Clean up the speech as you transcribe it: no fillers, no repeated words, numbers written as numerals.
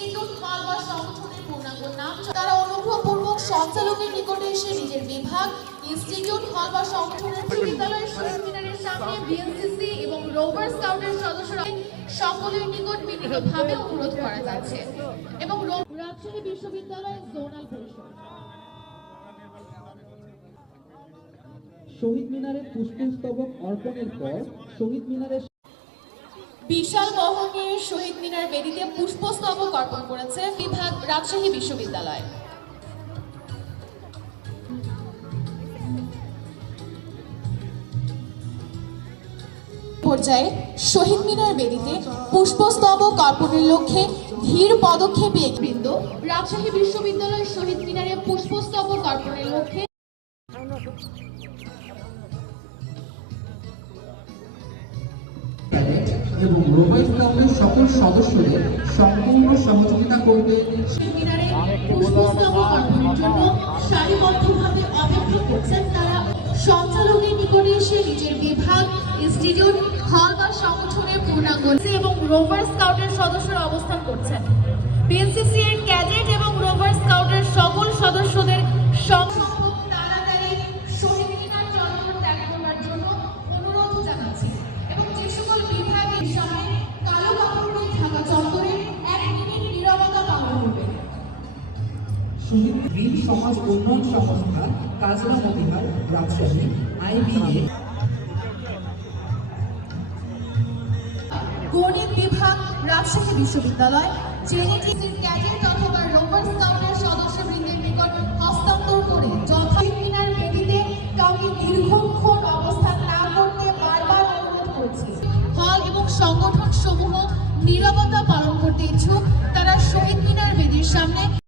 Institute হল বা সংগঠনের পূর্ণাঙ্গ নাম তারা অনুগ্রহপূর্বক সঞ্চালকের নিকটে এসে নিজের বিভাগ ইনস্টিটিউট হল বা সংগঠনের বিশ্ববিদ্যালয়ের শহীদ মিনারের সামনে বিএনসিসি এবং রোভার স্কাউটের সদস্যরা সকলের নিকট বিনীতভাবে অনুরোধ করা যাচ্ছে এবং রাজশাহী বিশ্ববিদ্যালয়ের জোনাল পরিষদ শহীদ মিনারে পুষ্পস্তবক অর্পণের পর শহীদ মিনারের বিশাল বহনের শহীদ মিনার বেদিতে পুষ্পস্তবক অর্পণ করেছে বিভাগ রাজশাহী বিশ্ববিদ্যালয়। পর্যায়ে শহীদ মিনার বেদিতে পুষ্পস্তবক অর্পণের লক্ষ্যে ধীর পদক্ষেপে বৃন্দ রাজশাহী বিশ্ববিদ্যালয়ের শহীদ মিনারে পুষ্পস্তবক অর্পণের লক্ষ্যে এবং রোভার স্কাউটের সকল সদস্যদের সম্পূর্ণ সহযোগিতা করতে মিনারে পুষ্পস্তবক অর্পণের জন্য সারিবদ্ধভাবে অপেক্ষা করছেন তারা সঞ্চালকের নিকটে এসে নিজের বিভাগ ইনস্টিটিউট হল বা সংগঠনের পূর্ণাঙ্গ এবং রোভার স্কাউটের সদস্যরা অবস্থান করছেন। বিএনসিসি এর ক্যাডেট এবং রোভার স্কাউটের সকল সদস্যদের তাড়াতাড়ি শহীদ মিনার চত্বর ত্যাগ করার জন্য অনুরোধ জানাচ্ছি এবং যে সকল বিভাগের সামনে কালো কাপড় ঢাকা চত্বরে 1 মিনিট নীরবতা পালন করবে। শহীদ বীর সমাজ উন্নয়ন সংস্থা কাজলা মতিহার রাজশাহী আইবিএ গণিত বিভাগ রাজশাহী বিশ্ববিদ্যালয় জেনেটিক্সের ক্যাডেট অথবা রোভার স্কাউটের সদস্যবৃন্দের নিকট হস্তান্তর করে শহীদ মিনার বেদিতে কাউকে দীর্ঘক্ষণ অবস্থান না করতে বারবার অনুরোধ করছি। হল এবং সংগঠন সমূহ নীরবতা পালন করতে ইচ্ছুক তারা শহীদ মিনার বেদির সামনে